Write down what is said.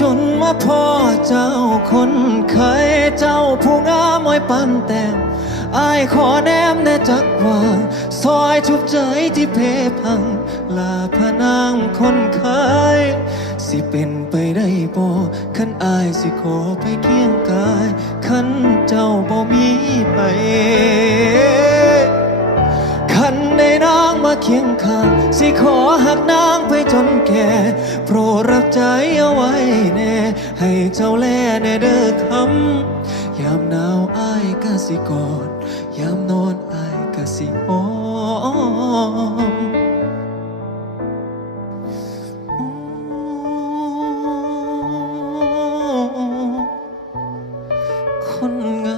จนมาพ่อเจ้าคนเคยเจ้าผู้งามอ้อยปันแต้มอายขอแนมแน่จักว่าซอยชุบใจที่เพพัง ลาพนางคนเคยสิเป็นไปได้บ่คันอายสิขอไปเคียงกาย คันเจ้าบ่มีไปาเคียงข้าง สิขอหักนางไปจนแก่ โปรดรับใจเอาไว้แน่ ให้เจ้าแลแน่เด้อคำยามหนาวอายกะสิกอดยามนอนอายกะสิหอมคนงาม